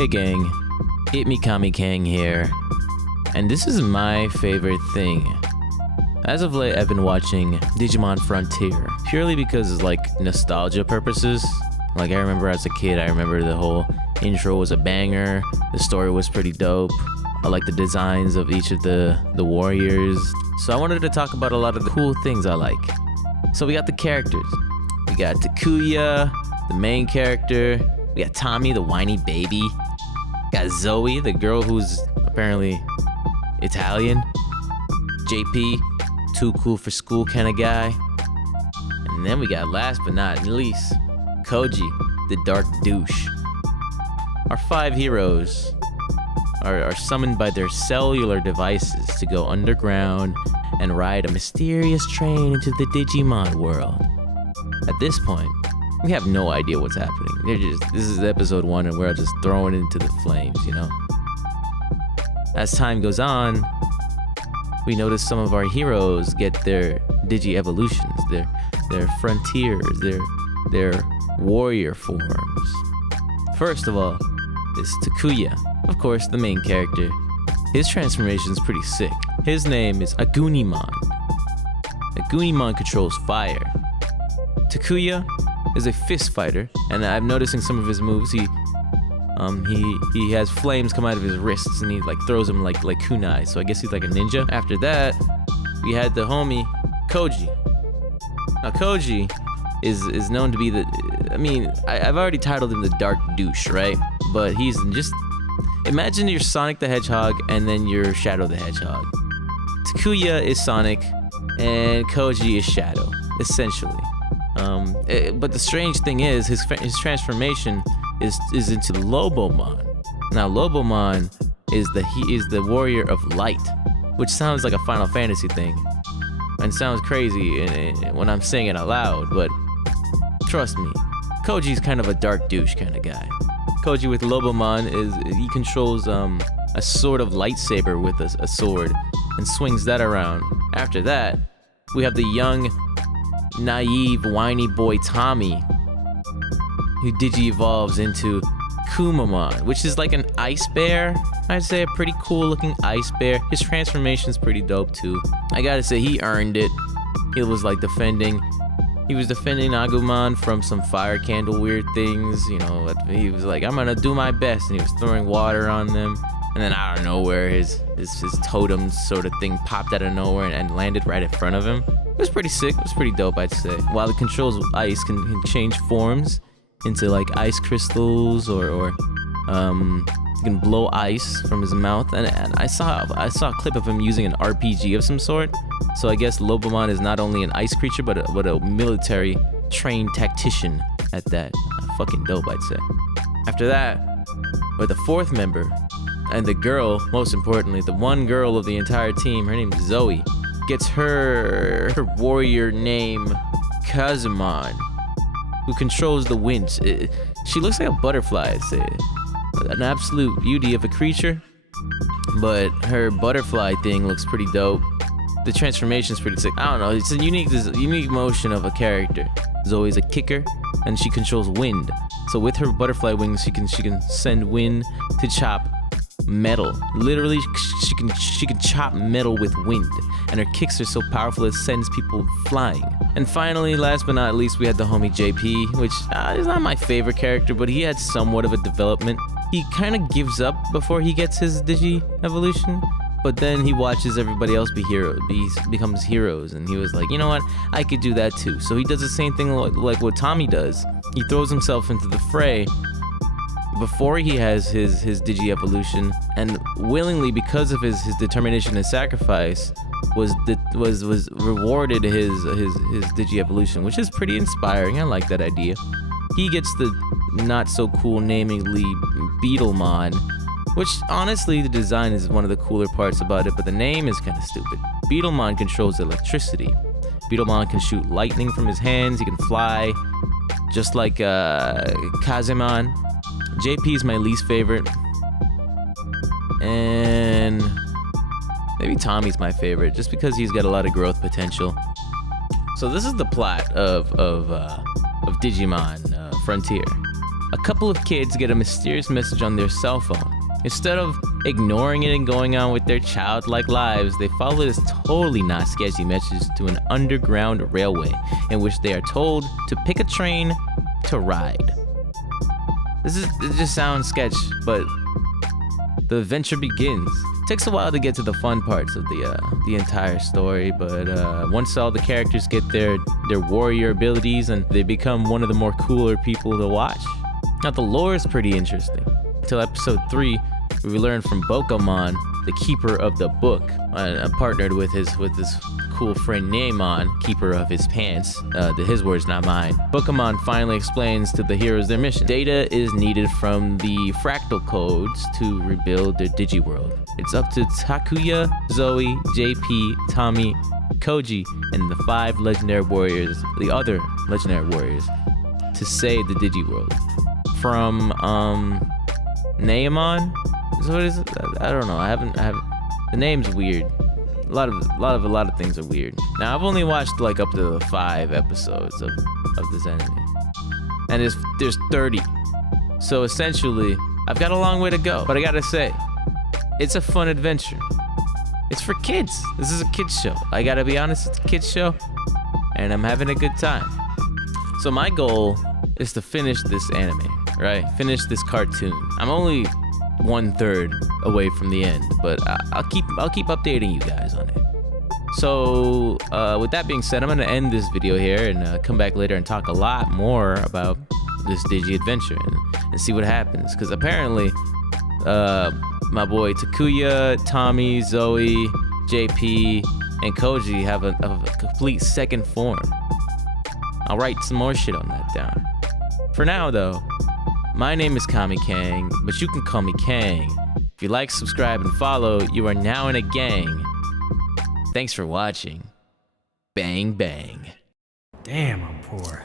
Hey gang, Mikami Kang here, and this is my favorite thing. As of late, I've been watching Digimon Frontier, purely because of like nostalgia purposes. Like I remember as a kid, I remember the whole intro was a banger, the story was pretty dope. I like the designs of each of the warriors. So I wanted to talk about a lot of the cool things I like. So we got the characters. We got Takuya, the main character. We got Tommy, the whiny baby. We got Zoe, the girl who's apparently Italian. JP, too cool for school kind of guy. And then we got, last but not least, Koji, the dark douche. Our 5 heroes are summoned by their cellular devices to go underground and ride a mysterious train into the Digimon world. At this point, we have no idea what's happening. This is episode 1 and we're just throwing it into the flames, you know? As time goes on, we notice some of our heroes get their Digi-evolutions, their frontiers, their warrior forms. First of all, is Takuya, of course, the main character. His transformation is pretty sick. His name is Agunimon. Agunimon controls fire. Takuya is a fist fighter, and I'm noticing some of his moves. He has flames come out of his wrists, and he like throws them like kunai. So I guess he's like a ninja. After that, we had the homie Koji. Now Koji is known to be I've already titled him the dark douche, right? But he's just, imagine you're Sonic the Hedgehog and then you're Shadow the Hedgehog. Takuya is Sonic and Koji is Shadow, essentially. But the strange thing is his transformation is into Lobomon. Now Lobomon is the warrior of light, which sounds like a Final Fantasy thing and sounds crazy when I'm saying it out loud, but trust me, Koji's kind of a dark douche kind of guy. Koji with Lobomon he controls a sort of lightsaber with a sword and swings that around. After that, we have the young, naive, whiny boy Tommy, who digi-evolves into Kumamon, which is like an ice bear. I'd say a pretty cool looking ice bear. His transformation's pretty dope too. I gotta say, he earned it. He was like defending Agumon from some fire candle weird things, you know. He was like, I'm gonna do my best, and he was throwing water on them. And then out of nowhere, his totem sort of thing popped out of nowhere and landed right in front of him. It was pretty sick. It was pretty dope, I'd say. While it controls ice, can change forms into like ice crystals, or he can blow ice from his mouth. And I saw a clip of him using an RPG of some sort. So I guess Lobomon is not only an ice creature, but a military trained tactician at that. Fucking dope, I'd say. After that, with the 4th member, and the girl, most importantly, the one girl of the entire team, her name is Zoe, gets her warrior name, Kazumon, who controls the wind. She looks like a butterfly, I'd say. An absolute beauty of a creature, but her butterfly thing looks pretty dope. The transformation's pretty sick. I don't know, it's a unique motion of a character. Zoe's a kicker, and she controls wind. So with her butterfly wings, she can send wind to chop metal. Literally, she can chop metal with wind, and her kicks are so powerful it sends people flying. And finally, last but not least, we had the homie JP, which is not my favorite character, but he had somewhat of a development. He kind of gives up before he gets his Digi evolution, but then he watches everybody else becomes heroes, and he was like, you know what, I could do that too. So he does the same thing like what Tommy does. He throws himself into the fray before he has his Digi evolution, and willingly, because of his determination and sacrifice, was rewarded his Digi evolution, which is pretty inspiring. I like that idea. He gets the not so cool namingly Beetlemon, which honestly the design is one of the cooler parts about it, but the name is kind of stupid. Beetlemon controls electricity. Beetlemon can shoot lightning from his hands. He can fly, just like Kazumon. JP is my least favorite, and maybe Tommy's my favorite, just because he's got a lot of growth potential. So this is the plot of Digimon Frontier. a couple of kids get a mysterious message on their cell phone. Instead of ignoring it and going on with their childlike lives, they follow this totally not sketchy message to an underground railway in which they are told to pick a train to ride. It just sounds sketch, but the adventure begins. It takes a while to get to the fun parts of the entire story, but once all the characters get their warrior abilities, and they become one of the more cooler people to watch. Now the lore is pretty interesting. Until episode 3, we learn from Beetlemon, the keeper of the book, partnered with his cool friend Digimon, keeper of his pants. His words, not mine. Beetlemon finally explains to the heroes their mission. Data is needed from the fractal codes to rebuild their Digiworld. It's up to Takuya, Zoe, JP, Tommy, Koji, and the 5 legendary warriors, the other legendary warriors, to save the Digiworld. From Digimon? What is it? I don't know. I haven't. The name's weird. A lot of things are weird. Now I've only watched like up to 5 episodes of this anime, and there's 30. So essentially, I've got a long way to go. But I gotta say, it's a fun adventure. It's for kids. This is a kids show. I gotta be honest, it's a kids show, and I'm having a good time. So my goal is to finish this anime, right? Finish this cartoon. I'm only 1/3 away from the end, but I'll keep updating you guys on it. So with that being said, I'm gonna end this video here and come back later and talk a lot more about this Digi adventure and see what happens. Because apparently, my boy Takuya, Tommy, Zoe, JP, and Koji have a complete second form. I'll write some more shit on that down. For now, though, my name is Kami Kang, but you can call me Kang. If you like, subscribe, and follow, you are now in a gang. Thanks for watching. Bang, bang. Damn, I'm poor.